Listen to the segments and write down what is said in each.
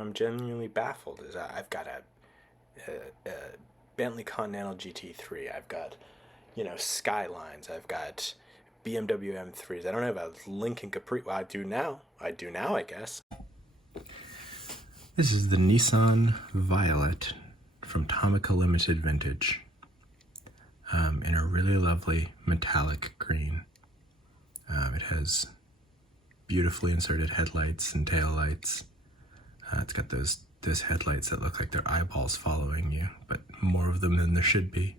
I'm genuinely baffled. Is I've got a Bentley Continental GT3. I've got, Skylines. I've got BMW M3s. I don't have a Lincoln Capri. Well, I do now. I guess. This is the Nissan Violet from Tomica Limited Vintage, in a really lovely metallic green. It has beautifully inserted headlights and tail lights. It's got those headlights that look like they're eyeballs following you, but more of them than there should be.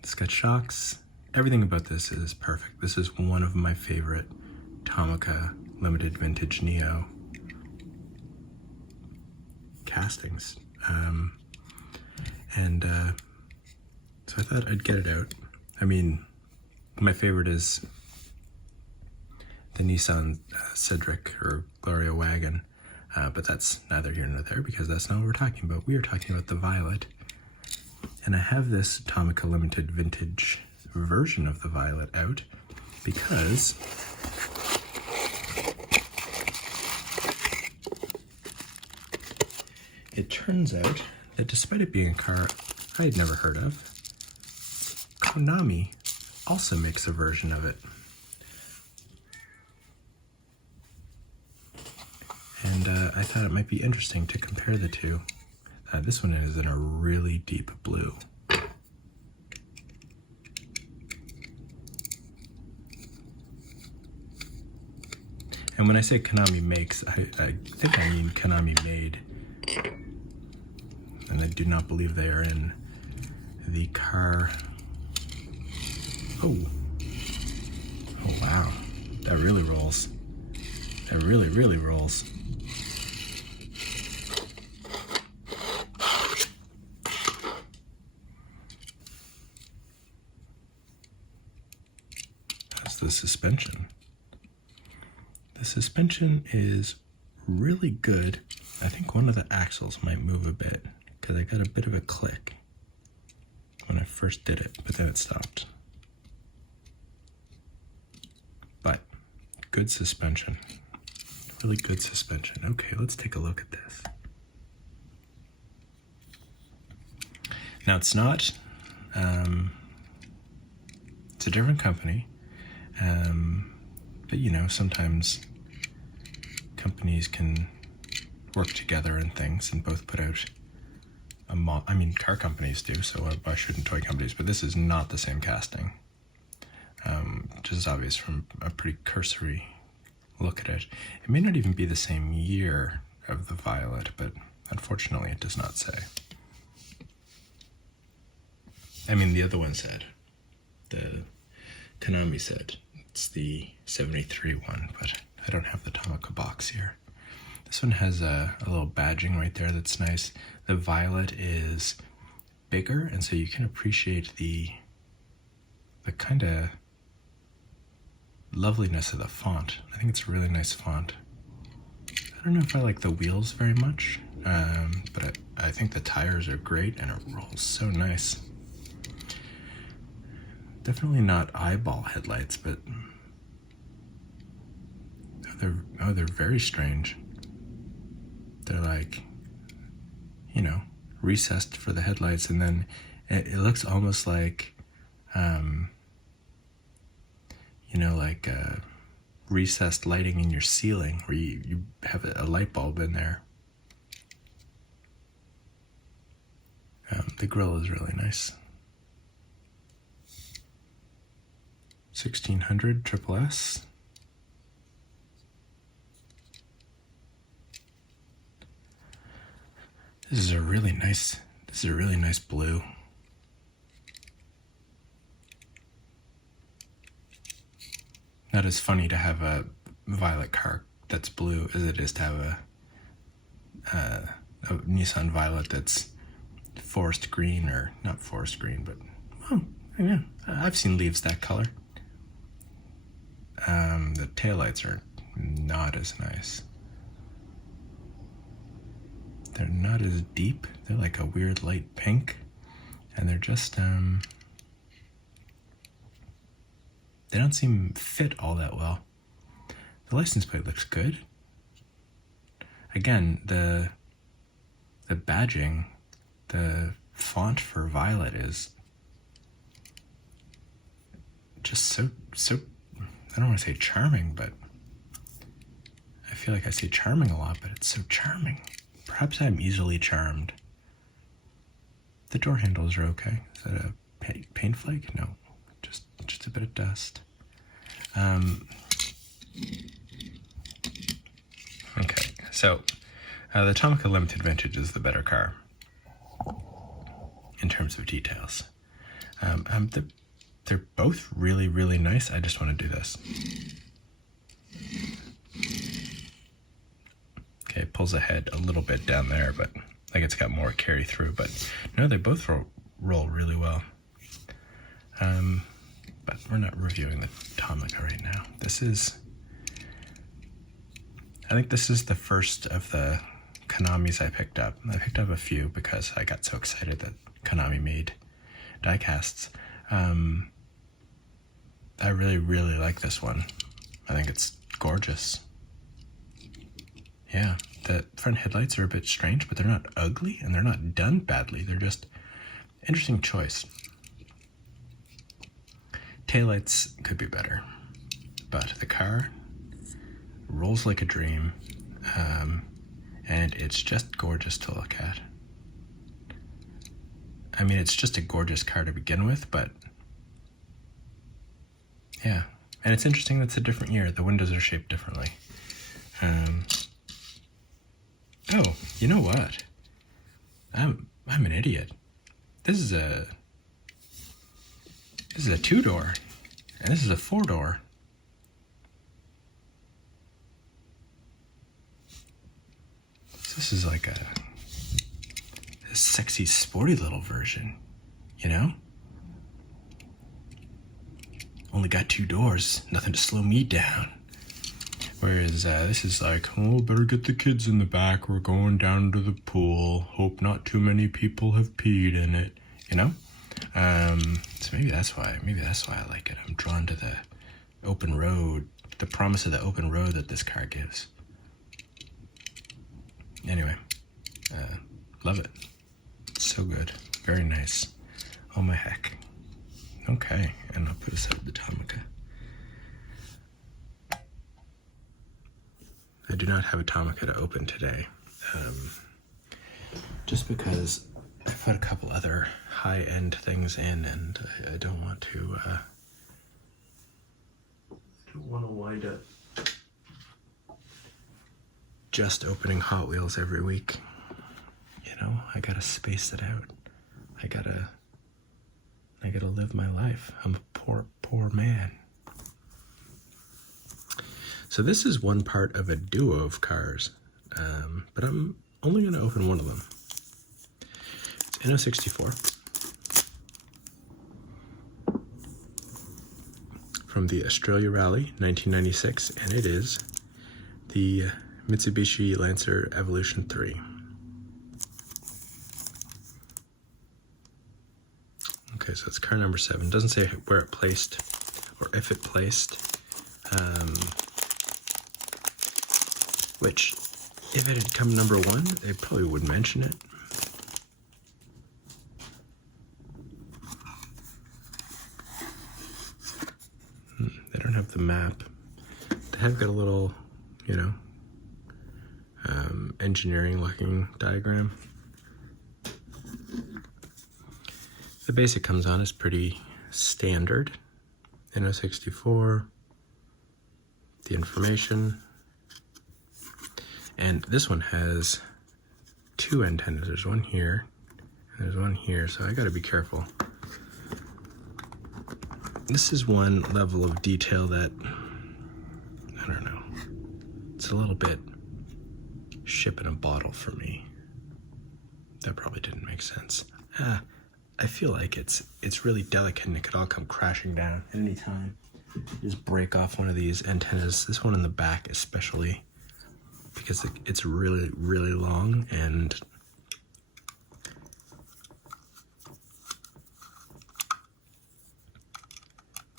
It's got shocks. Everything about this is perfect. This is one of my favorite Tomica Limited Vintage Neo castings. So I thought I'd get it out. I mean, my favorite is the Nissan Cedric or Gloria wagon, but that's neither here nor there because that's not what we're talking about. We are talking about the Violet, and I have this Tomica Limited Vintage version of the Violet out because it turns out that despite it being a car I had never heard of, Konami also makes a version of it. And I thought it might be interesting to compare the two. This one is in a really deep blue. And when I say Konami makes, I think I mean Konami made. And I do not believe they are in the car. Oh wow, that really rolls. That really, really rolls. That's the suspension. The suspension is really good. I think one of the axles might move a bit because I got a bit of a click when I first did it, but then it stopped. But good suspension. Really good suspension. Okay, let's take a look at this. Now it's not, it's a different company, but sometimes companies can work together and things and both put out car companies do, so why shouldn't toy companies? But this is not the same casting. Just as obvious from a pretty cursory look at it. It may not even be the same year of the Violet, but unfortunately it does not say. I mean, the other one said, the Konami said, it's the 73 one, but I don't have the Tomica box here. This one has a little badging right there that's nice. The Violet is bigger, and so you can appreciate the kind of loveliness of the font. I think it's a really nice font. I don't know if I like the wheels very much, but I think the tires are great, and it rolls so nice. Definitely not eyeball headlights, but they're very strange. They're like, recessed for the headlights, and then it looks almost like, like recessed lighting in your ceiling where you have a light bulb in there. The grille is really nice. 1600 Triple S. This is a really nice blue. Not as funny to have a Violet car that's blue as it is to have a Nissan Violet that's forest green, or not forest green, but yeah, I've seen leaves that color. The taillights are not as nice. They're not as deep. They're like a weird light pink, and they're just they don't seem fit all that well. The license plate looks good. again, the badging, the font for Violet is just so, I don't want to say charming, but I feel like I say charming a lot, but it's so charming. Perhaps I'm easily charmed. The door handles are okay. Is that a paint flake? No, just a bit of dust. Okay, so the Tomica Limited Vintage is the better car in terms of details. They're both really, really nice. I just want to do this. Okay, it pulls ahead a little bit down there, but like it's got more carry through. But no, they both roll really well. But we're not reviewing the Tomica right now. I think this is the first of the Konamis I picked up. I picked up a few because I got so excited that Konami made diecasts. I really, really like this one. I think it's gorgeous. Yeah, the front headlights are a bit strange, but they're not ugly and they're not done badly. They're just interesting choice. Taillights could be better, but the car rolls like a dream, and it's just gorgeous to look at. I mean, it's just a gorgeous car to begin with, but yeah. And it's interesting that it's a different year. The windows are shaped differently. Oh, you know what? I'm an idiot. This is a 2-door, and this is a 4-door. So this is like a sexy, sporty little version, you know? Only got 2 doors, nothing to slow me down. Whereas this is like, oh, better get the kids in the back. We're going down to the pool. Hope not too many people have peed in it, you know? So maybe that's why I like it. I'm drawn to the open road, the promise of the open road that this car gives. Anyway, love it. So good. Very nice. Oh my heck. Okay, and I'll put aside the Tomica. I do not have a Tomica to open today, just because I've put a couple other high-end things in, and I don't want to. I don't want to wind up just opening Hot Wheels every week. You know, I gotta space it out. I gotta live my life. I'm a poor man. So this is one part of a duo of cars, but I'm only going to open one of them. Inno64 from the Australia Rally 1996, and it is the Mitsubishi Lancer Evolution 3. Okay, so it's car number 7. Doesn't say where it placed or if it placed. Which, if it had come number 1, they probably would mention it. They don't have the map. They have got a little, you know, engineering looking diagram. The basic comes on is pretty standard. Inno64, the information. And this one has 2 antennas. There's one here, and there's one here, so I gotta be careful. This is one level of detail that, I don't know, it's a little bit ship in a bottle for me. That probably didn't make sense. I feel like it's really delicate and it could all come crashing down at any time. Just break off one of these antennas, this one in the back especially, because it's really, really long and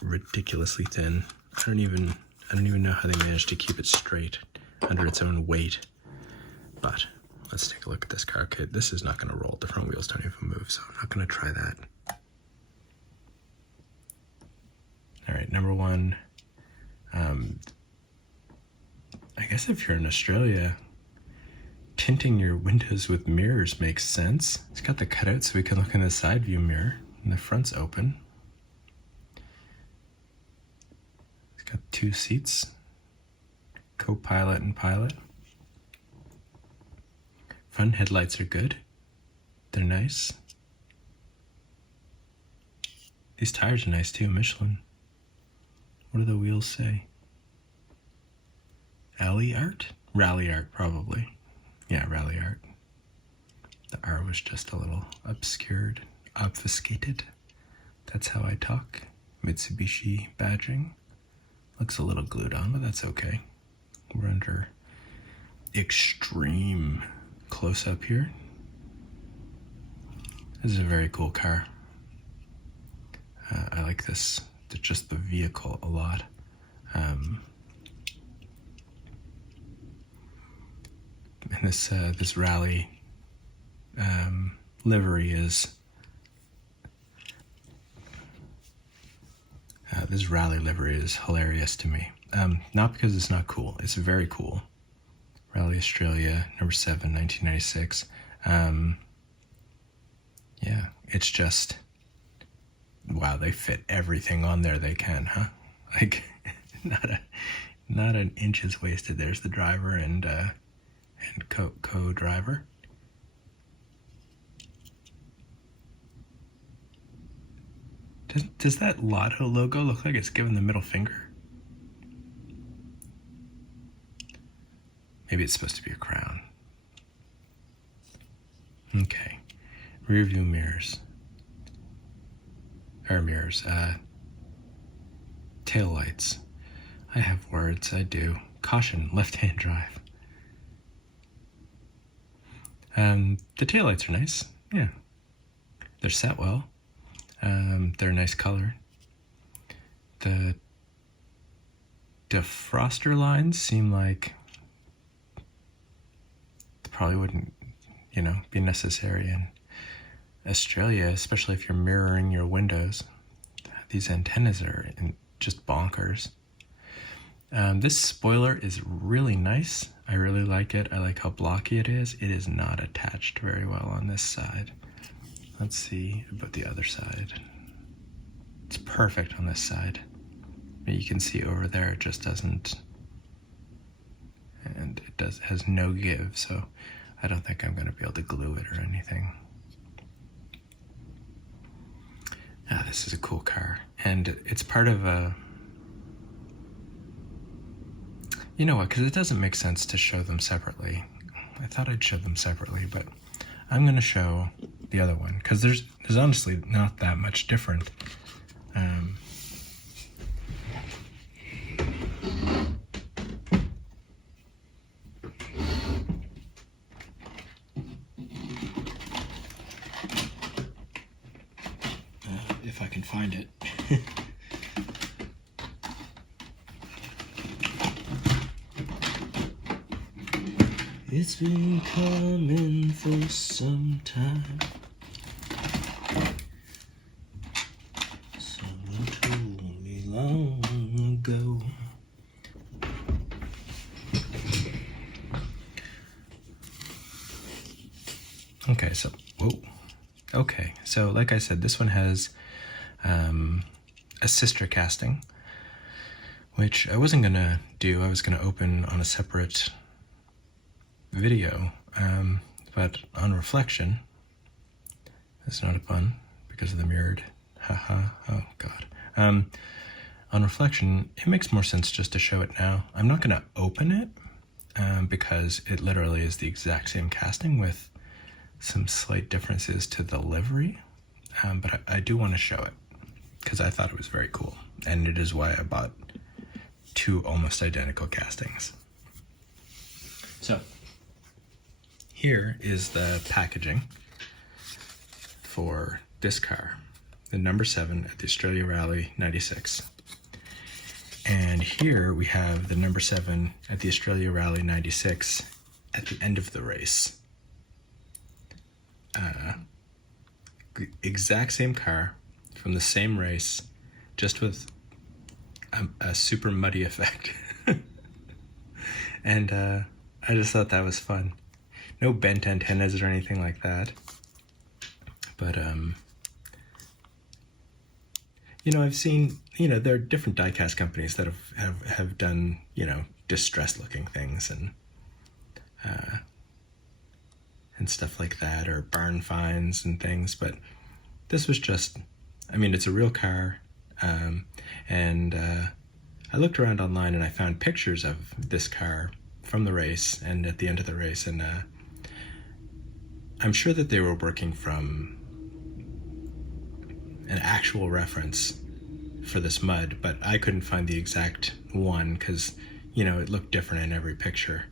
ridiculously thin. I don't even know how they managed to keep it straight under its own weight. But let's take a look at this car. Okay, this is not going to roll. The front wheels don't even move, so I'm not going to try that. All right, number one. I guess if you're in Australia, tinting your windows with mirrors makes sense. It's got the cutout so we can look in the side view mirror, and the front's open. It's got 2 seats, co-pilot and pilot. Front headlights are good. They're nice. These tires are nice too, Michelin. What do the wheels say? Alley art? Rally art, probably. Yeah, rally art. The R was just a little obscured, obfuscated. That's how I talk. Mitsubishi badging. Looks a little glued on, but that's okay. We're under extreme close-up here. This is a very cool car. I like this, just the vehicle a lot. And this rally livery is hilarious to me. Not because it's not cool. It's very cool. Rally Australia, number 7, 1996. Yeah, it's just, wow, they fit everything on there they can, huh? Like, not an inch is wasted. There's the driver and co-driver. Does that Lotto logo look like it's giving the middle finger? Maybe it's supposed to be a crown. Okay. Rear view mirrors. Tail lights. I have words, I do. Caution, left-hand drive. The taillights are nice, yeah. They're set well. They're a nice color. The defroster lines seem like they probably wouldn't, be necessary in Australia, especially if you're mirroring your windows. These antennas are just bonkers. This spoiler is really nice. I really like it. I like how blocky it is. It is not attached very well on this side. Let's see about the other side. It's perfect on this side. But you can see over there it just doesn't, and it has no give, so I don't think I'm going to be able to glue it or anything. This is a cool car, and it's part of a, you know what, because it doesn't make sense to show them separately. I thought I'd show them separately, but I'm going to show the other one, because there's honestly not that much different. If I can find it. It's been coming for some time. Someone told me long ago. Okay, so, whoa. Okay, so like I said, this one has a sister casting, which I wasn't gonna do. I was gonna open on a separate video, but on reflection, it's not a pun because of the mirrored, haha, oh god. On reflection, it makes more sense just to show it now. I'm not gonna open it, because it literally is the exact same casting with some slight differences to the livery, but I do want to show it because I thought it was very cool, and it is why I bought 2 almost identical castings. So here is the packaging for this car, the number 7 at the Australia Rally 96. And here we have the number 7 at the Australia Rally 96 at the end of the race. Exact same car from the same race, just with a super muddy effect. And I just thought that was fun. No bent antennas or anything like that. But, you know, I've seen, you know, there are different diecast companies that have done, you know, distressed looking things and stuff like that, or barn finds and things. But this was just, I mean, it's a real car. And I looked around online and I found pictures of this car from the race and at the end of the race. And I'm sure that they were working from an actual reference for this mud, but I couldn't find the exact one because, you know, it looked different in every picture.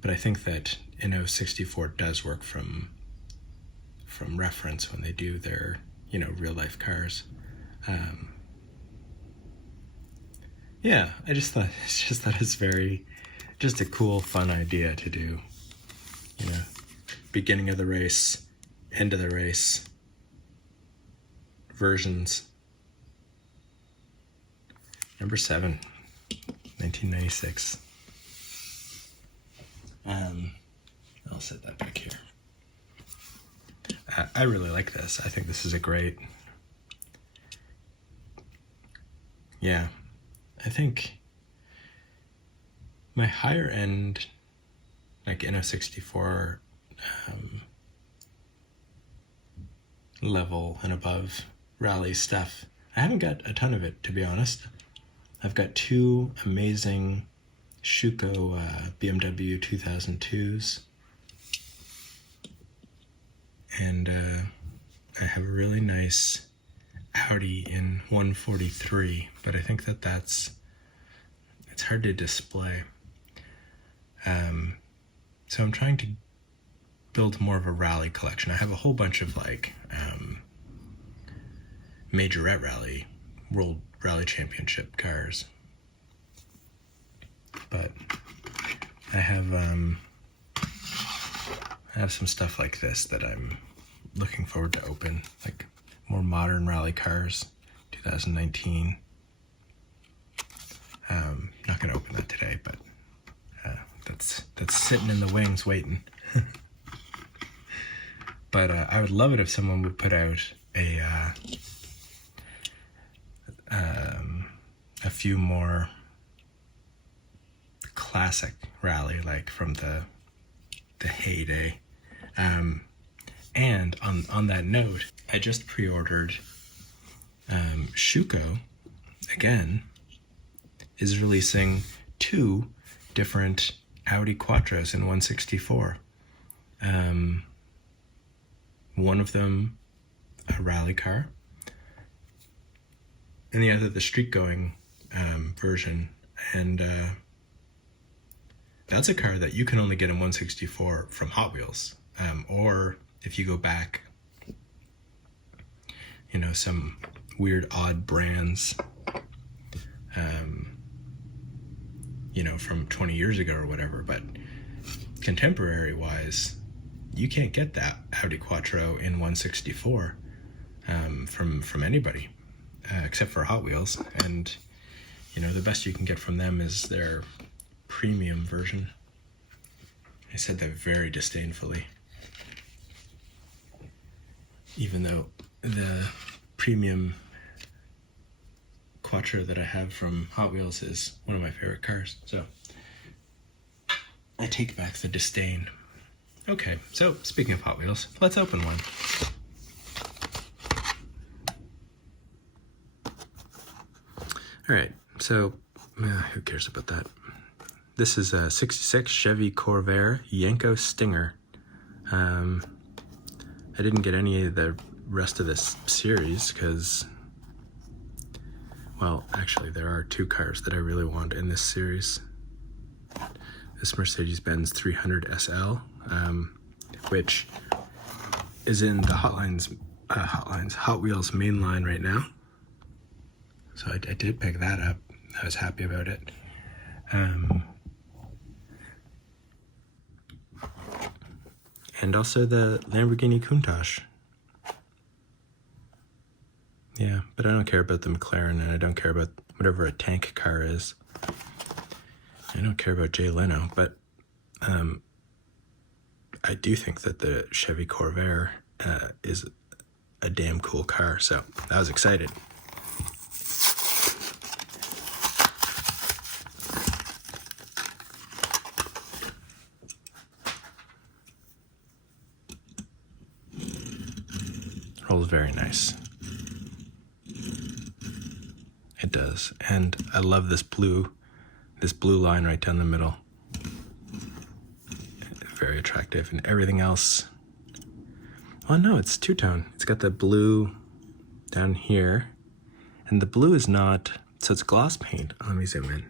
But I think that Inno64 does work from reference when they do their, you know, real life cars. Yeah, I just thought it's very, just a cool, fun idea to do. You know, beginning of the race, end of the race versions. Number 7, 1996. I'll set that back here. I really like this. I think this is a great... Yeah, I think my higher end, like Inno64 level and above rally stuff, I haven't got a ton of it, to be honest. I've got 2 amazing Schuko BMW 2002s, and I have a really nice Audi in 143, but I think it's hard to display. So I'm trying to build more of a rally collection. I have a whole bunch of like Majorette Rally, World Rally Championship cars, but I have some stuff like this that I'm looking forward to open, like more modern rally cars, 2019. Not gonna open that today, but that's sitting in the wings waiting. But I would love it if someone would put out a few more classic rally, like from the heyday. And on that note, I just pre-ordered Schuko, again, is releasing 2 different Audi Quattros in 164. One of them a rally car, and the other the street-going version. And that's a car that you can only get in 164 from Hot Wheels, or if you go back, you know, some weird odd brands, you know, from 20 years ago or whatever. But contemporary wise, you can't get that Audi Quattro in 164 from anybody, except for Hot Wheels. And, you know, the best you can get from them is their premium version. I said that very disdainfully, even though the premium Quattro that I have from Hot Wheels is one of my favorite cars. So I take back the disdain. Okay, so speaking of Hot Wheels, let's open one. All right, so who cares about that? This is a 66 Chevy Corvair Yenko Stinger. I didn't get any of the rest of this series because, well, actually there are 2 cars that I really want in this series. This Mercedes-Benz 300 SL, which is in the Hot Wheels main line right now. So I did pick that up. I was happy about it. And also the Lamborghini Countach. Yeah, but I don't care about the McClaren, and I don't care about whatever a tank car is. I don't care about Jay Leno, but I do think that the Chevy Corvair is a damn cool car, so I was excited. Rolls very nice. It does, and I love this blue line right down the middle. Very attractive, and everything else. Oh no, it's two-tone. It's got the blue down here, and the blue is not. So it's gloss paint. Let me zoom in.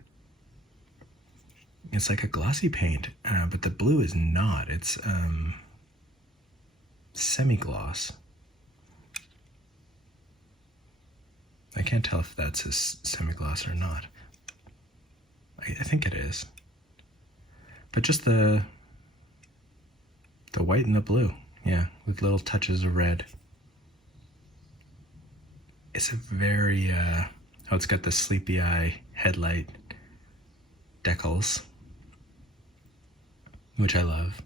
It's like a glossy paint, but the blue is not. It's semi-gloss. I can't tell if that's a semi-gloss or not. I think it is. But just the white and the blue, yeah, with little touches of red. It's a very, it's got the sleepy eye headlight decals, which I love.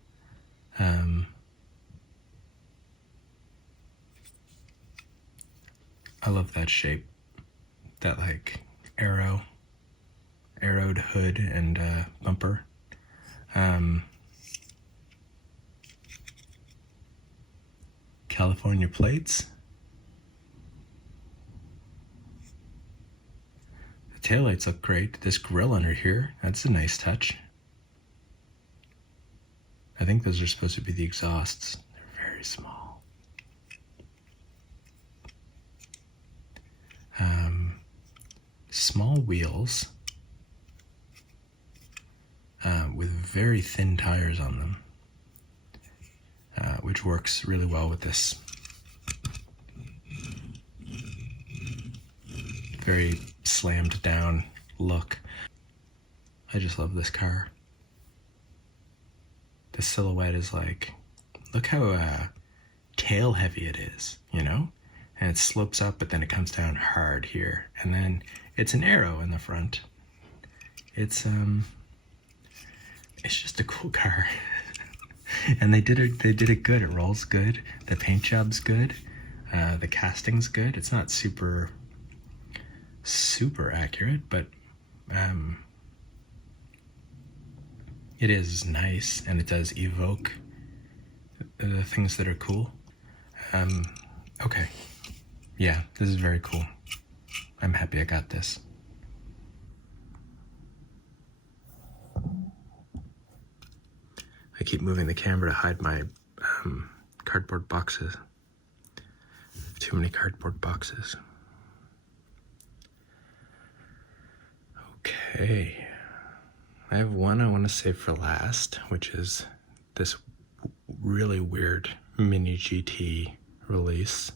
I love that shape, that like arrowed hood and bumper. California plates. The taillights look great. This grill under here, that's a nice touch. I think those are supposed to be the exhausts. They're very small. Small wheels with very thin tires on them, which works really well with this very slammed down look. I just love this car. The silhouette is like, look how tail heavy it is, you know? And it slopes up, but then it comes down hard here. And then it's an arrow in the front. It's just a cool car. And they did it good. It rolls good. The paint job's good. The casting's good. It's not super accurate, but it is nice, and it does evoke the things that are cool. Okay. Yeah, this is very cool. I'm happy I got this. I keep moving the camera to hide my cardboard boxes. Too many cardboard boxes. Okay. I have one I want to save for last, which is this really weird MiniGT release.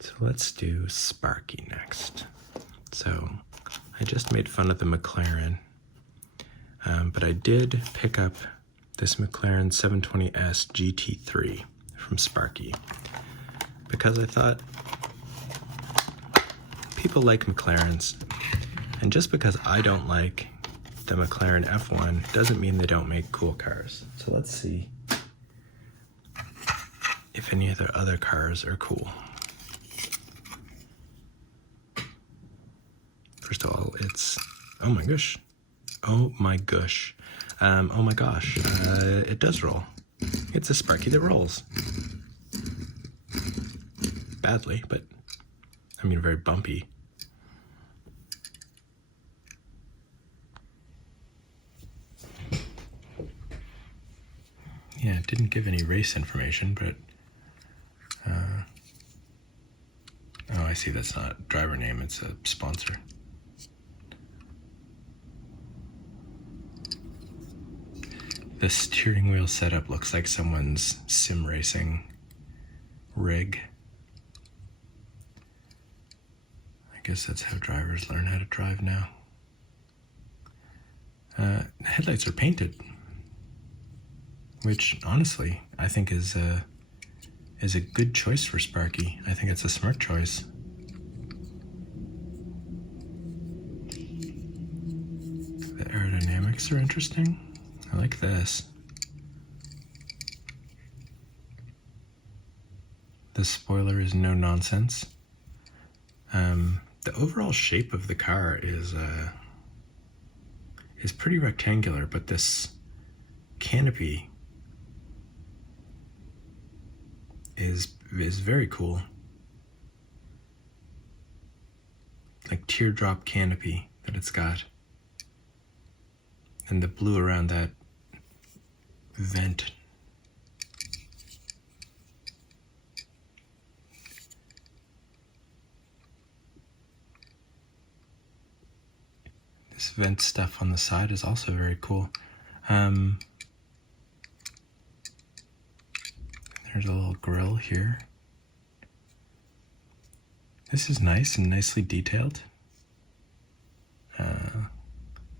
So let's do Sparky next. So I just made fun of the McClaren, but I did pick up this McClaren 720S GT3 from Sparky because I thought people like McClarens, and just because I don't like the McClaren F1 doesn't mean they don't make cool cars. So let's see if any of their other cars are cool. First of all, it's, oh my gosh, it does roll. It's a Sparky that rolls. Badly, but I mean very bumpy. Yeah, it didn't give any race information, but oh, I see, that's not driver name, it's a sponsor. The steering wheel setup looks like someone's sim racing rig. I guess that's how drivers learn how to drive now. headlights are painted, which honestly I think is a good choice for Sparky. I think it's a smart choice. The aerodynamics are interesting. I like this. The spoiler is no nonsense. The overall shape of the car is pretty rectangular, but this canopy is very cool. Like teardrop canopy that it's got. And the blue around that vent. This vent stuff on the side is also very cool. There's a little grill here. This is nice and nicely detailed.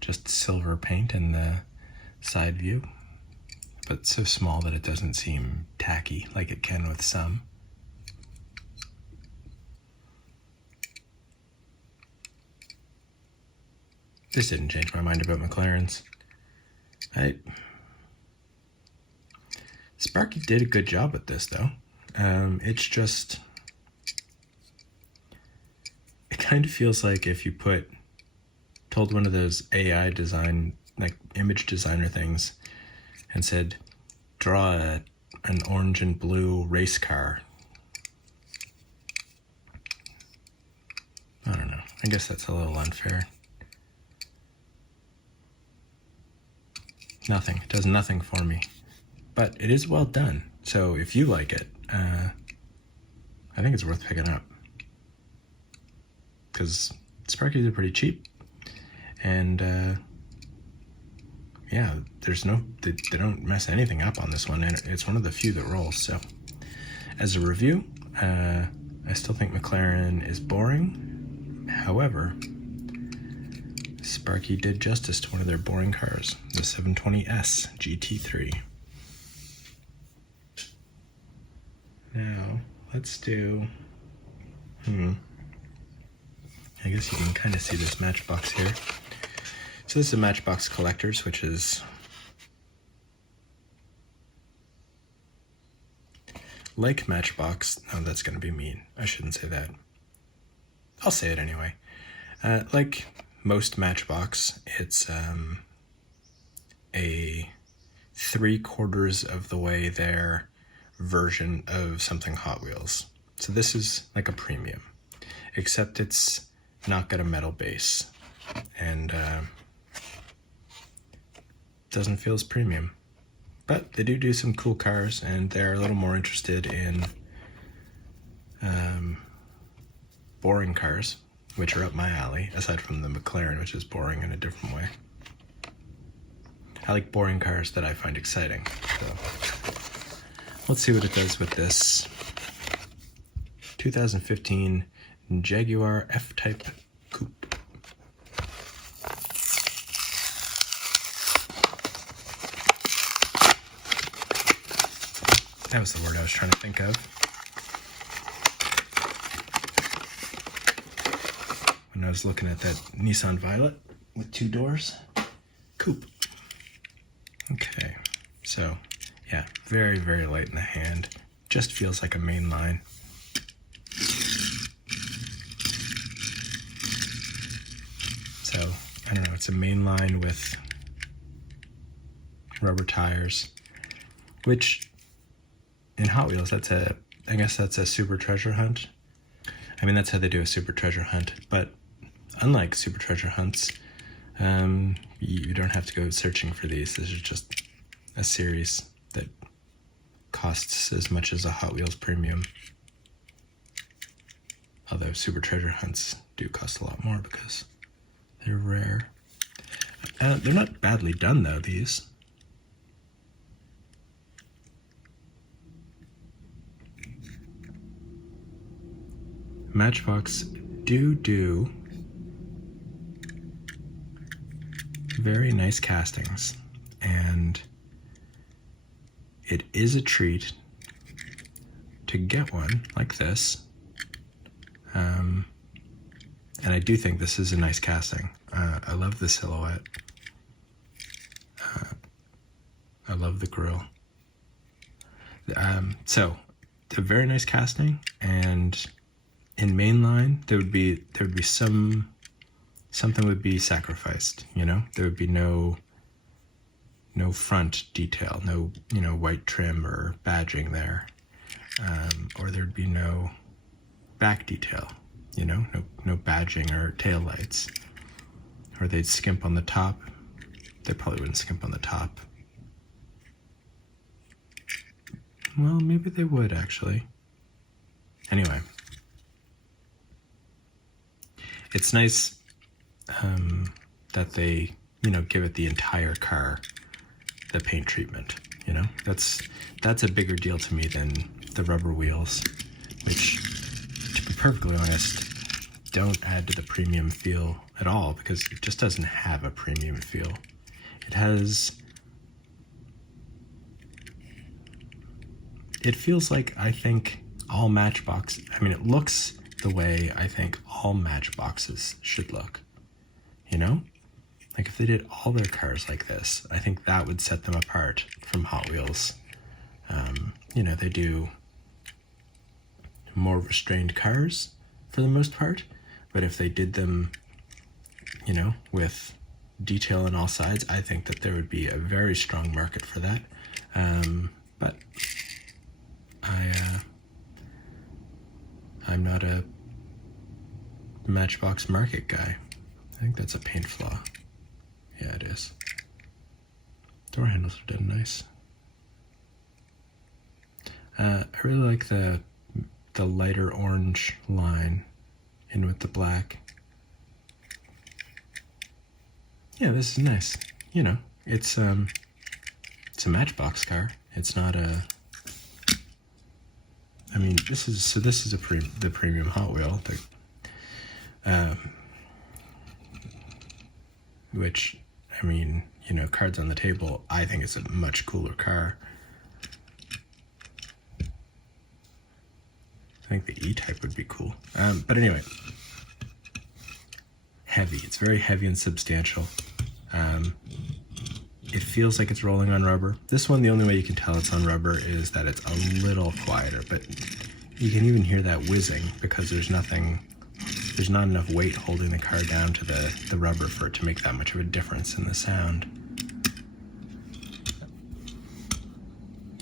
Just silver paint in the side view, but so small that it doesn't seem tacky like it can with some. This didn't change my mind about McClarens. Sparky did a good job with this though. It's just, it kind of feels like if you told one of those AI design, like image designer things, and said, draw an orange and blue race car. I don't know. I guess that's a little unfair. Nothing. It does nothing for me. But it is well done. So if you like it, I think it's worth picking up. Because Sparkies are pretty cheap. And yeah, they don't mess anything up on this one, and it's one of the few that rolls. So as a review, I still think McClaren is boring. However, Sparky did justice to one of their boring cars, the 720S GT3. Now let's do I guess you can kind of see this Matchbox here. So this is a Matchbox Collectors, which is like Matchbox. Oh, that's going to be mean. I shouldn't say that. I'll say it anyway. Like most Matchbox, it's a 3/4 of the way there version of something Hot Wheels. So this is like a premium, except it's not got a metal base, and doesn't feel as premium. But they do some cool cars, and they're a little more interested in boring cars, which are up my alley, aside from the McClaren, which is boring in a different way. I like boring cars that I find exciting. So let's see what it does with this 2015 Jaguar F-Type Coupe. That was the word I was trying to think of when I was looking at that Nissan Violet with 2 doors. Coupe. Okay, so yeah, very, very light in the hand. Just feels like a main line. So, I don't know, it's a main line with rubber tires, which in Hot Wheels, I guess that's a super treasure hunt. I mean, that's how they do a super treasure hunt, but unlike super treasure hunts, you don't have to go searching for these. This is just a series that costs as much as a Hot Wheels premium. Although super treasure hunts do cost a lot more because they're rare. They're not badly done though, these. Matchbox do very nice castings, and it is a treat to get one like this. And I do think this is a nice casting. I love the silhouette. I love the grille. So a very nice casting, and in mainline there would be something would be sacrificed. You know, there would be no front detail, no white trim or badging there, or there'd be no back detail. You know, no badging or tail lights, or they'd skimp on the top. They probably wouldn't skimp on the top. Well, maybe they would actually. Anyway, it's nice that they, give it the entire car, the paint treatment. You know, that's a bigger deal to me than the rubber wheels, which, to be perfectly honest, don't add to the premium feel at all, because it just doesn't have a premium feel. It feels like, I think, all Matchbox, it looks the way I think all Matchboxes should look, Like if they did all their cars like this, I think that would set them apart from Hot Wheels. They do more restrained cars for the most part, but if they did them, with detail on all sides, I think that there would be a very strong market for that. But I'm not a Matchbox market guy. I think that's a paint flaw. Yeah, it is. Door handles are done nice. I really like the lighter orange line in with the black. Yeah, this is nice. It's a Matchbox car. It's not a. This is the premium Hot Wheel, which, cards on the table, I think it's a much cooler car. I think the E-Type would be cool. But anyway, heavy. It's very heavy and substantial. It feels like it's rolling on rubber. This one, the only way you can tell it's on rubber is that it's a little quieter, but you can even hear that whizzing because there's not enough weight holding the car down to the rubber for it to make that much of a difference in the sound.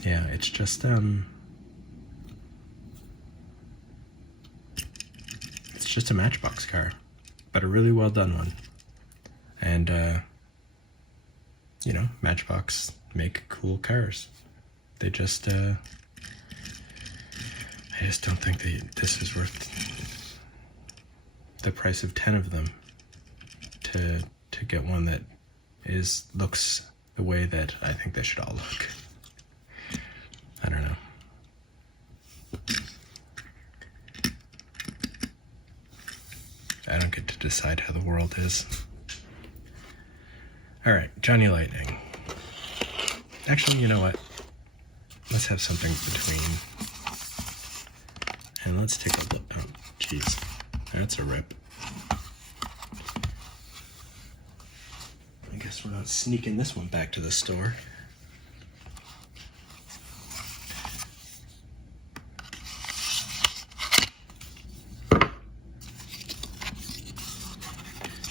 Yeah, it's just a Matchbox car, but a really well done one. And Matchbox make cool cars. They just I just don't think this is worth the price of 10 of them to get one that looks the way that I think they should all look. I don't know. I don't get to decide how the world is. All right, Johnny Lightning. Actually, you know what? Let's have something between. And let's take a look. Oh, jeez. That's a rip. I guess we're not sneaking this one back to the store.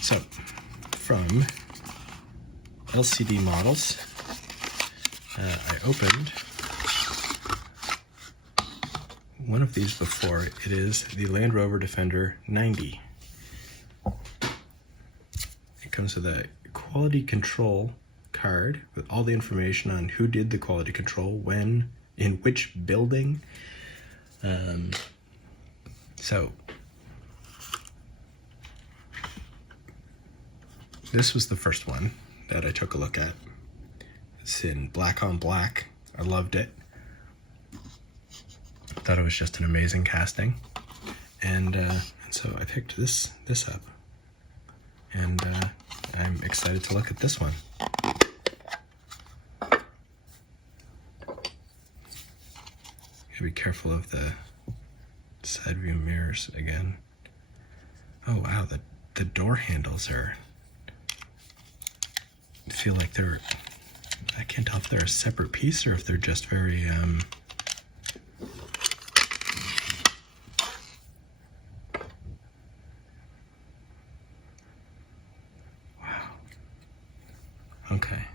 So, from LCD models, I opened one of these before. It is the Land Rover Defender 90. It comes with a quality control card with all the information on who did the quality control, when, in which building. So this was the first one that I took a look at. It's in black on black. I loved it. Thought it was just an amazing casting, and so I picked this up, and I'm excited to look at this one. Gotta be careful of the side view mirrors again. Oh wow, the door handles feel like they're, I can't tell if they're a separate piece or if they're just very wow. Okay.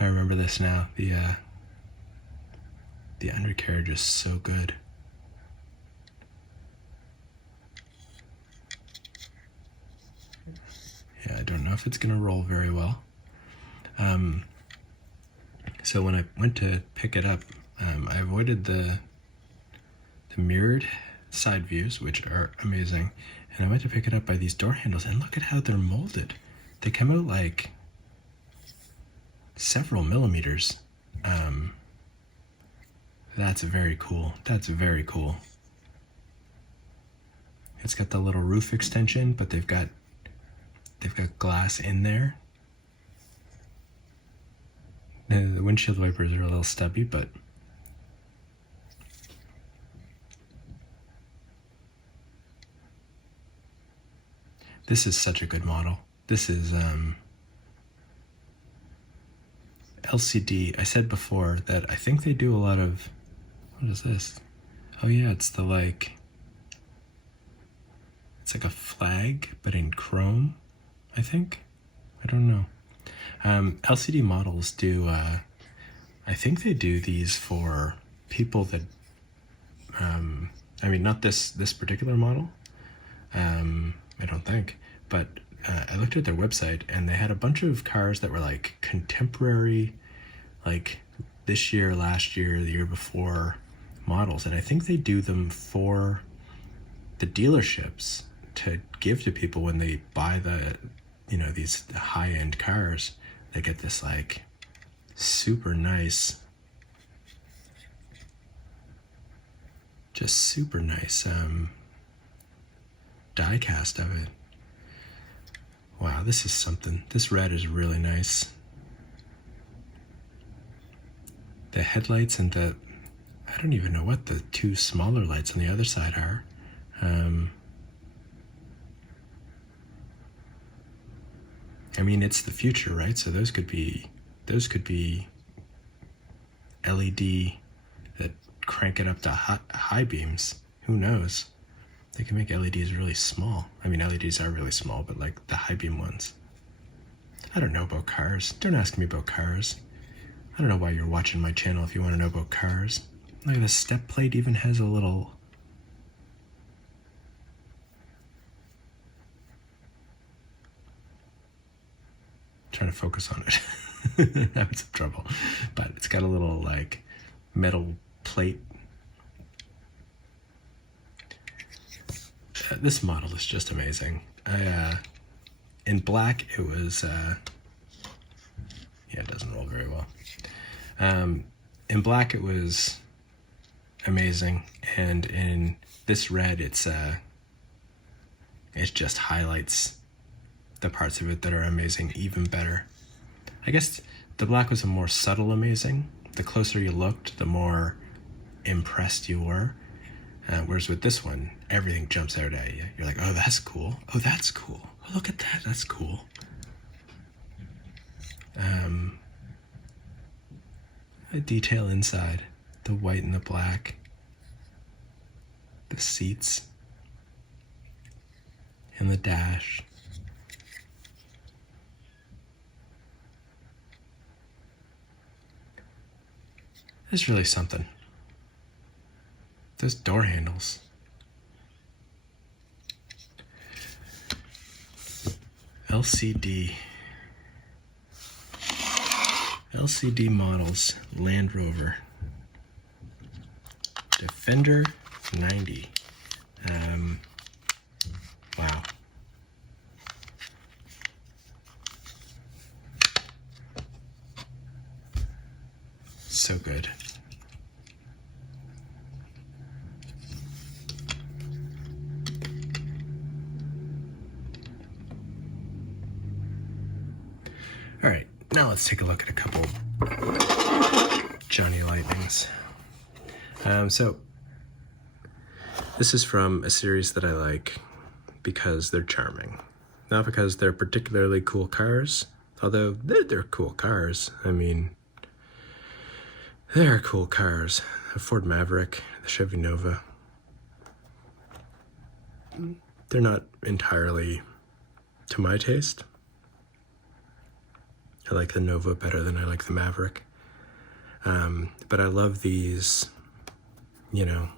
I remember this now. The undercarriage is so good. Yeah, I don't know if it's gonna roll very well. So when I went to pick it up, I avoided the mirrored side views, which are amazing, and I went to pick it up by these door handles, and look at how they're molded. They come out like several millimeters. That's very cool. That's very cool. It's got the little roof extension, but they've got glass in there. The windshield wipers are a little stubby, but this is such a good model. This is LCD. I said before that I think they do a lot of, what is this? Oh yeah, it's the it's like a flag, but in chrome, I think. I don't know. LCD models do, I think they do these for people that, I mean, not this particular model, I don't think, but I looked at their website and they had a bunch of cars that were like contemporary, like this year, last year, the year before models, and I think they do them for the dealerships to give to people when they buy these high-end cars. They get this like super nice, just super nice die cast of it. Wow, this is something. This red is really nice. The headlights and I don't even know what the two smaller lights on the other side are. I mean, it's the future, right? So those could be LED that crank it up to high beams. Who knows? They can make LEDs really small. I mean, LEDs are really small, but like the high beam ones. I don't know about cars. Don't ask me about cars. I don't know why you're watching my channel if you want to know about cars. Look at the step plate even has a little... trying to focus on it. Having some trouble. But it's got a little like metal plate. This model is just amazing. In black it was yeah, it doesn't roll very well. In black it was amazing, and in this red it just highlights the parts of it that are amazing even better. I guess the black was a more subtle amazing. The closer you looked, the more impressed you were. Whereas with this one, everything jumps out at you. You're like, oh, that's cool. Oh, that's cool. Oh, look at that. That's cool. A detail inside, the white and the black, the seats, and the dash. It's really something. Those door handles. LCD models, Land Rover Defender 90. Wow. So good. All right, now let's take a look at a couple Johnny Lightnings. So this is from a series that I like because they're charming. Not because they're particularly cool cars, although they're cool cars. I mean, they're cool cars. The Ford Maverick, the Chevy Nova. They're not entirely to my taste. I like the Nova better than I like the Maverick. But I love these, you know,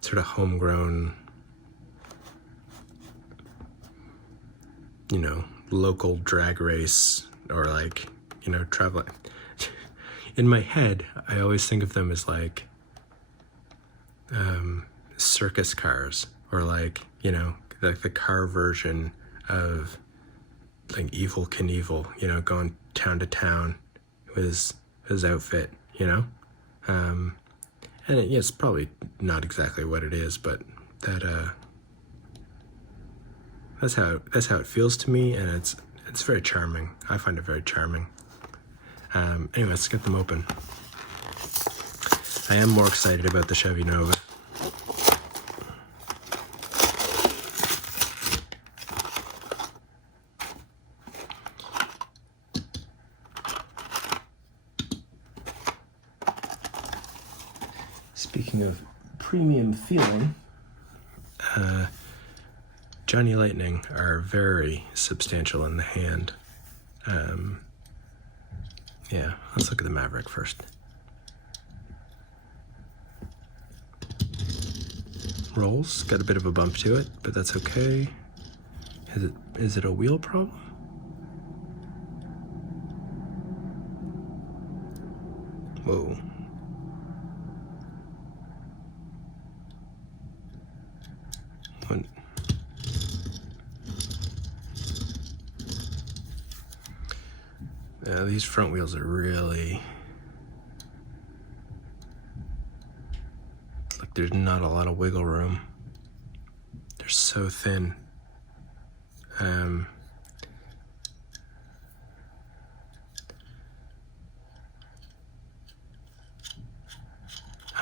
sort of homegrown, you know, local drag race, or like, you know, traveling. In my head, I always think of them as like circus cars, or like, you know, like the car version of like Evel Knievel, you know, going town to town with his outfit, you know? And it's probably not exactly what it is, but that's how it feels to me, and it's very charming. I find it very charming. Anyway, let's get them open. I am more excited about the Chevy Nova. Speaking of premium feeling, Johnny Lightning are very substantial in the hand. Yeah, let's look at the Maverick first. Rolls, got a bit of a bump to it, but that's okay. Is it a wheel problem? Whoa. What? These front wheels are really, like, there's not a lot of wiggle room. They're so thin.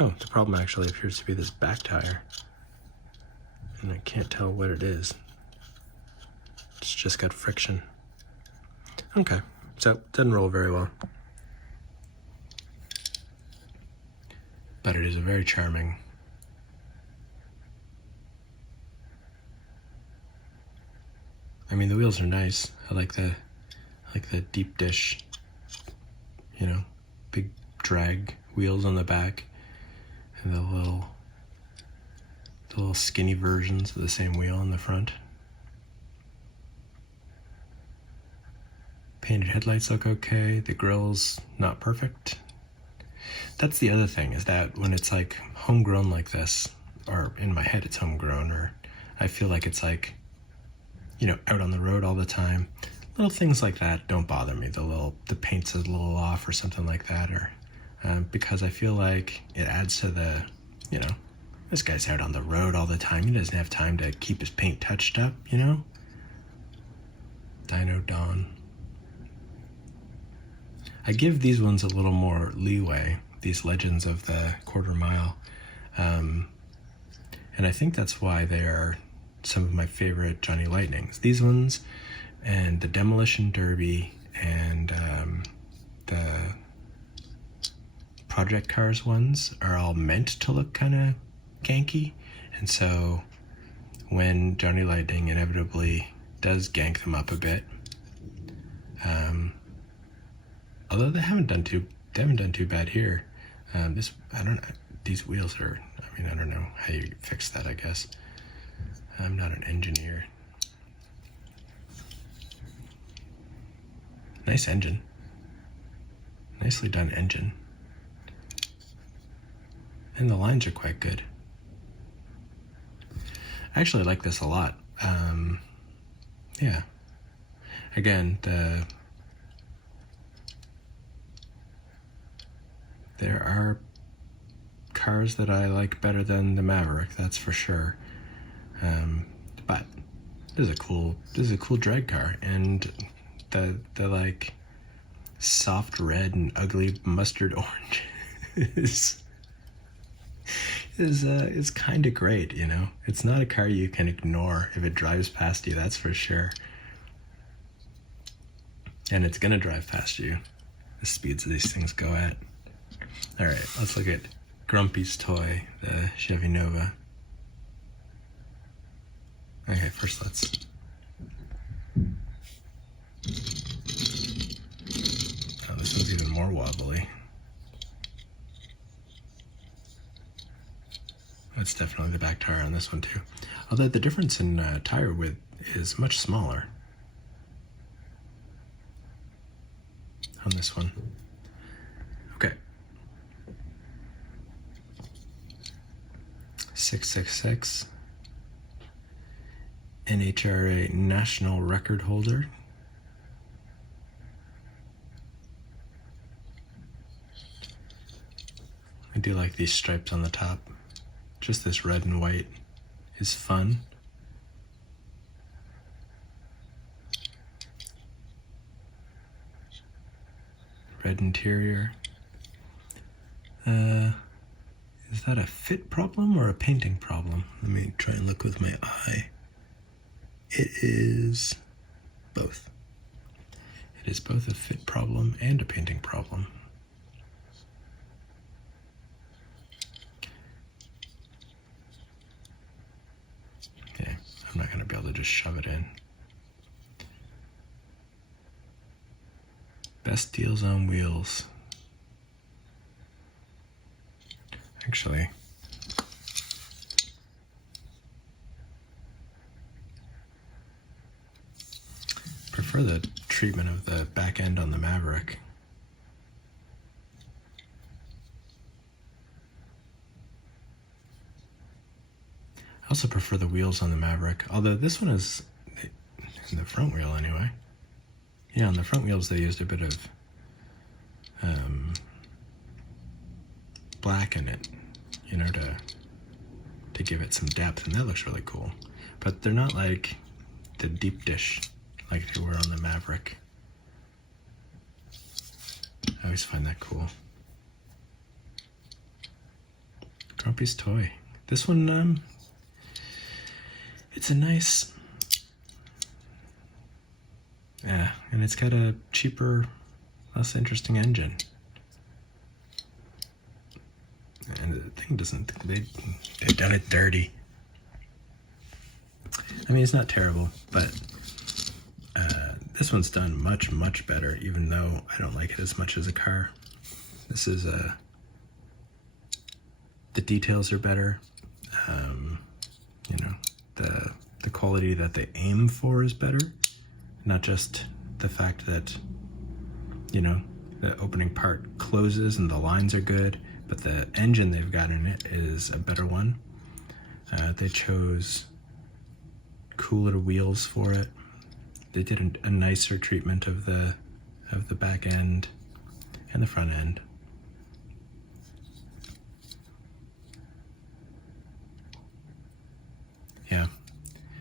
Oh, the problem actually appears to be this back tire, and I can't tell what it is. It's just got friction. Okay, so it doesn't roll very well. But it is a very charming. I mean, the wheels are nice. I like the deep dish, you know, big drag wheels on the back, and the little skinny versions of the same wheel on the front. Painted headlights look okay. The grill's not perfect. That's the other thing, is that when it's like homegrown like this, or in my head it's homegrown, or I feel like it's like, you know, out on the road all the time, little things like that don't bother me. The paint's a little off or something like that, or because I feel like it adds to the, you know, this guy's out on the road all the time. He doesn't have time to keep his paint touched up, you know? Dino Dawn. I give these ones a little more leeway, these Legends of the Quarter Mile. And I think that's why they are some of my favorite Johnny Lightnings. These ones, and the Demolition Derby, and the Project Cars ones are all meant to look kind of ganky. And so when Johnny Lightning inevitably does gank them up a bit, although they haven't done too bad here. I don't know. These wheels are, I mean, I don't know how you fix that, I guess. I'm not an engineer. Nice engine. Nicely done engine. And the lines are quite good. I actually like this a lot. Yeah. Again, there are cars that I like better than the Maverick, that's for sure. But This is a cool drag car, and the like soft red and ugly mustard orange is kind of great, you know. It's not a car you can ignore if it drives past you, that's for sure. And it's gonna drive past you, the speeds these things go at. All right, let's look at Grumpy's toy, the Chevy Nova. Okay, first let's. Oh, this one's even more wobbly. That's definitely the back tire on this one too. Although the difference in tire width is much smaller on this one. Okay. 666. NHRA national record holder. I do like these stripes on the top. Just this red and white is fun. Red interior. Is that a fit problem or a painting problem? Let me try and look with my eye. It is both. It is both a fit problem and a painting problem. Okay, I'm not going to be able to just shove it in. Best deals on wheels. Actually, prefer the treatment of the back end on the Maverick. I also prefer the wheels on the Maverick, although this one is in the front wheel anyway. Yeah, on the front wheels they used a bit of black in it, you know, to give it some depth, and that looks really cool. But they're not like the deep dish like they were on the Maverick. I always find that cool. Grumpy's toy. This one, it's a nice, yeah, and it's got a cheaper, less interesting engine. And the thing doesn't, they've done it dirty. I mean, it's not terrible, but this one's done much, much better, even though I don't like it as much as a car. This is the details are better. You know, the quality that they aim for is better. Not just the fact that, you know, the opening part closes and the lines are good, but the engine they've got in it is a better one. They chose cooler wheels for it. They did a nicer treatment of the back end and the front end. Yeah,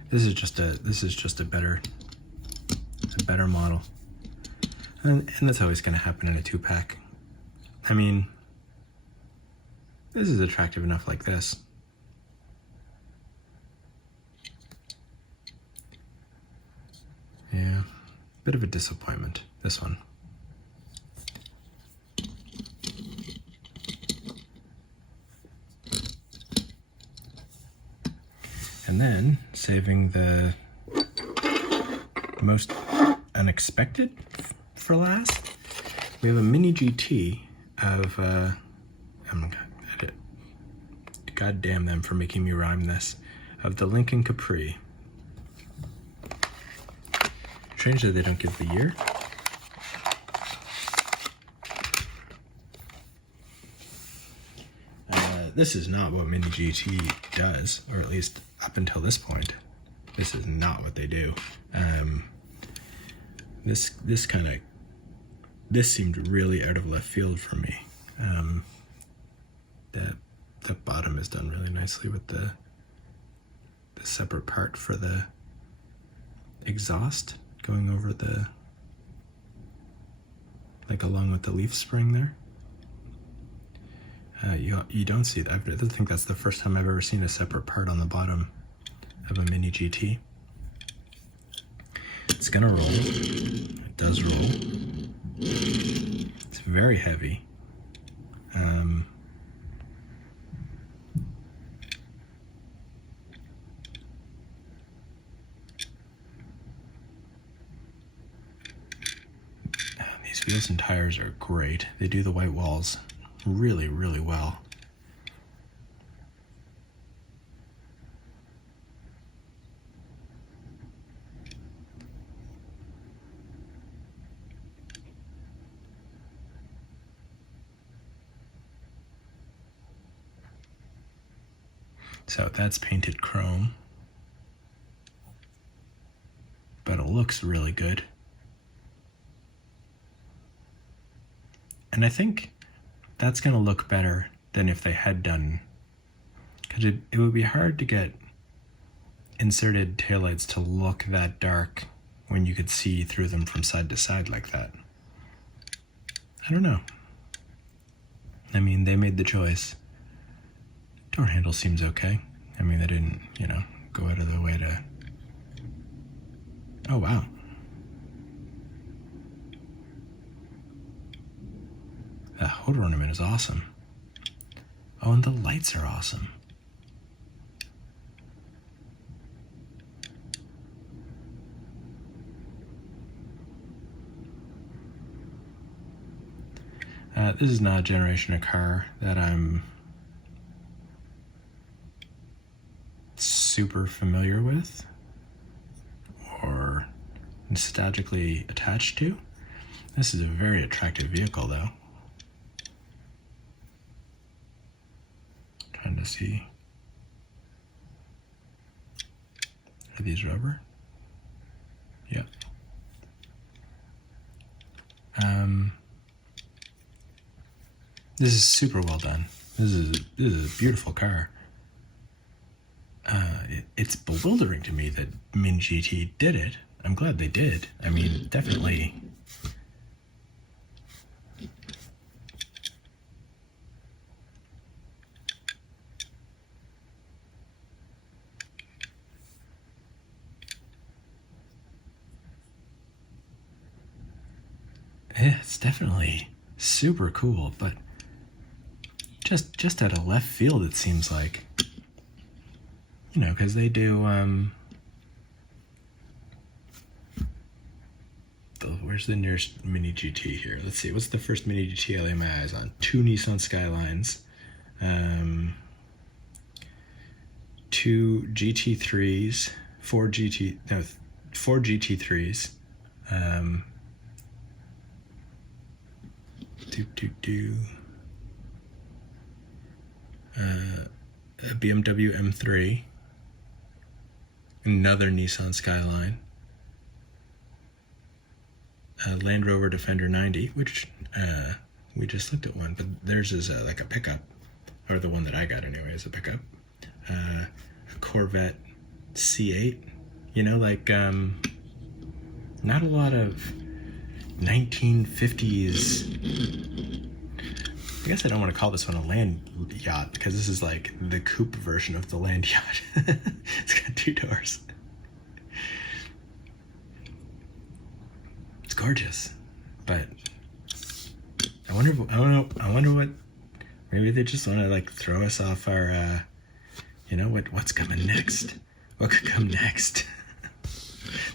this is just a better model, and that's always going to happen in a 2-pack. I mean, this is attractive enough like this. Yeah, bit of a disappointment, this one. And then, saving the most unexpected for last, we have a MiniGT of, God damn them for making me rhyme this, of the Lincoln Capri. Strange that they don't give the year. This is not what MiniGT does, or at least up until this point, this is not what they do. This seemed really out of left field for me. The bottom is done really nicely with the separate part for the exhaust going over the, like along with the leaf spring there. You don't see that. I think that's the first time I've ever seen a separate part on the bottom of a Mini GT. It's gonna roll. It does roll. It's very heavy. These wheels and tires are great. They do the white walls really, really well. So that's painted chrome, but it looks really good. And I think that's going to look better than if they had done, because it would be hard to get inserted taillights to look that dark when you could see through them from side to side like that. I don't know. I mean, they made the choice. Door handle seems okay. I mean, they didn't, you know, go out of the way to... Oh, wow. The hood ornament is awesome. Oh, and the lights are awesome. This is not a generation of car that I'm super familiar with or nostalgically attached to. This is a very attractive vehicle, though. Trying to see. Are these rubber? Yep. This is super well done. This is a beautiful car. It's bewildering to me that MiniGT did it. I'm glad they did. I mean, definitely. Yeah, it's definitely super cool, but just out of left field, it seems like. You know, because they do, where's the nearest Mini GT here? Let's see, what's the first Mini GT I lay my eyes on? 2 Nissan Skylines, 2 GT3s, 4 GT3s, a BMW M3, another Nissan Skyline, a Land Rover Defender 90, which we just looked at one, but theirs is like a pickup, or the one that I got anyway is a pickup, a Corvette C8, you know, like not a lot of 1950s. I guess I don't want to call this one a land yacht because this is like the coupe version of the land yacht. It's got 2 doors. It's gorgeous, but I wonder what. Maybe they just want to like throw us off our, you know, what's coming next? What could come next?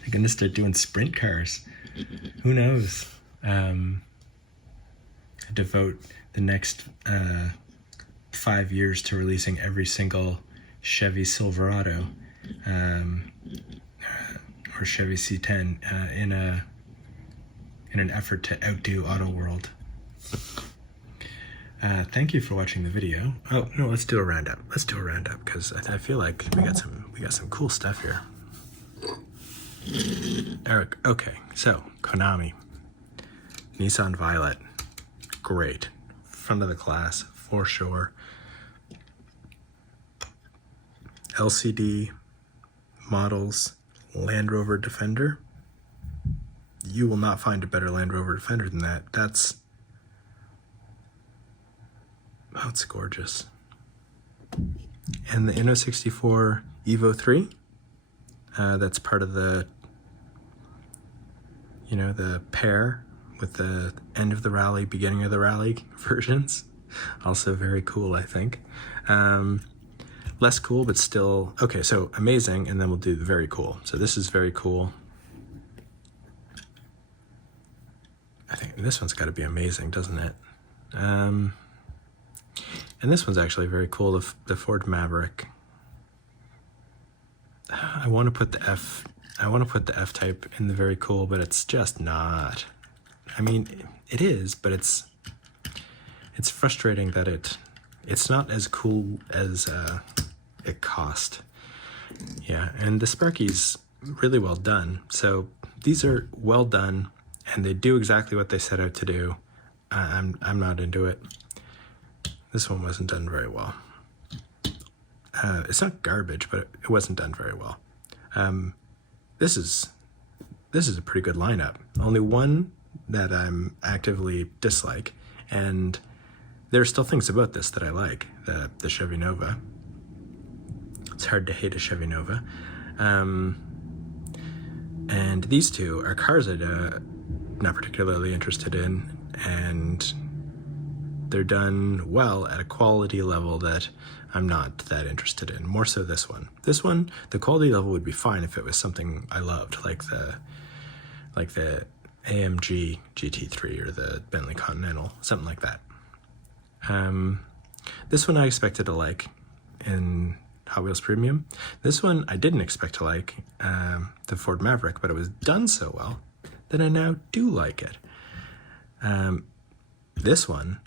They're gonna start doing sprint cars. Who knows? Devote the next 5 years to releasing every single Chevy Silverado or Chevy C10 in an effort to outdo Auto World. Thank you for watching the video. Oh no, let's do a roundup. Let's do a roundup because I feel like we got some cool stuff here. Eric, okay, so Konami, Nissan Violet, great, front of the class for sure. LCD models, Land Rover Defender. You will not find a better Land Rover Defender than that. Oh, it's gorgeous. And the Inno64 Evo 3, that's part of the, the pair with the end of the rally, beginning of the rally versions. Also very cool, I think. Less cool, but still, okay, so amazing, and then we'll do the very cool. So this is very cool. I think this one's got to be amazing, doesn't it? And this one's actually very cool, the Ford Maverick. I want to put the F-Type in the very cool, but it's just not. I mean, it is, but it's frustrating that it's not as cool as it cost. Yeah, and the Sparky's really well done. So these are well done, and they do exactly what they set out to do. I'm not into it. This one wasn't done very well. It's not garbage, but it wasn't done very well. This is a pretty good lineup. Only one that I'm actively dislike, and there are still things about this that I like. The Chevy Nova. It's hard to hate a Chevy Nova. And these two are cars I'm not particularly interested in, and they're done well at a quality level that I'm not that interested in. More so this one. This one, the quality level would be fine if it was something I loved, like the AMG GT3 or the Bentley Continental, something like that. This one I expected to like in Hot Wheels Premium. This one I didn't expect to like, the Ford Maverick, but it was done so well that I now do like it. This one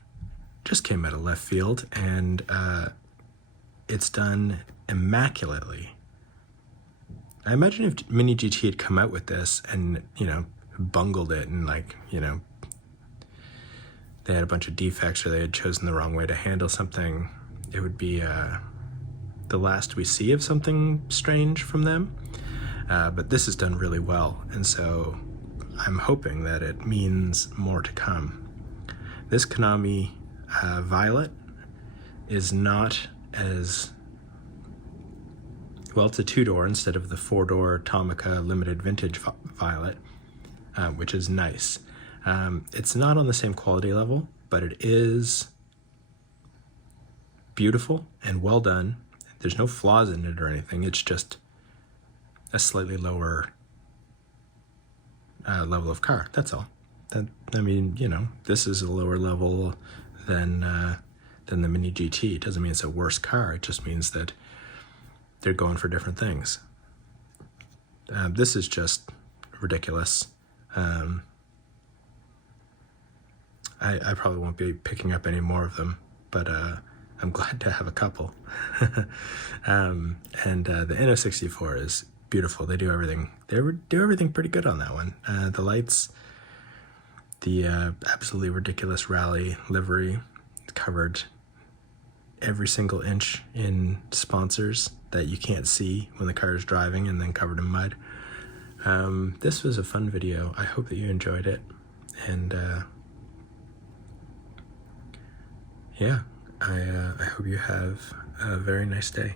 just came out of left field, and it's done immaculately. I imagine if MiniGT had come out with this and, bungled it and they had a bunch of defects or they had chosen the wrong way to handle something, it would be the last we see of something strange from them. But this is done really well, and so I'm hoping that it means more to come. This Konami Violet is not as well. It's a 2-door instead of the 4-door Tomica Limited Vintage Violet, which is nice. It's not on the same quality level, but it is beautiful and well done. There's no flaws in it or anything. It's just a slightly lower level of car. That's all. This is a lower level than the MiniGT. It doesn't mean it's a worse car. It just means that they're going for different things. This is just ridiculous. I probably won't be picking up any more of them, but I'm glad to have a couple. And the Inno64 is beautiful. They do everything. They do everything pretty good on that one. The lights, the absolutely ridiculous rally livery, covered every single inch in sponsors that you can't see when the car is driving, and then covered in mud. This was a fun video. I hope that you enjoyed it, and yeah, I hope you have a very nice day.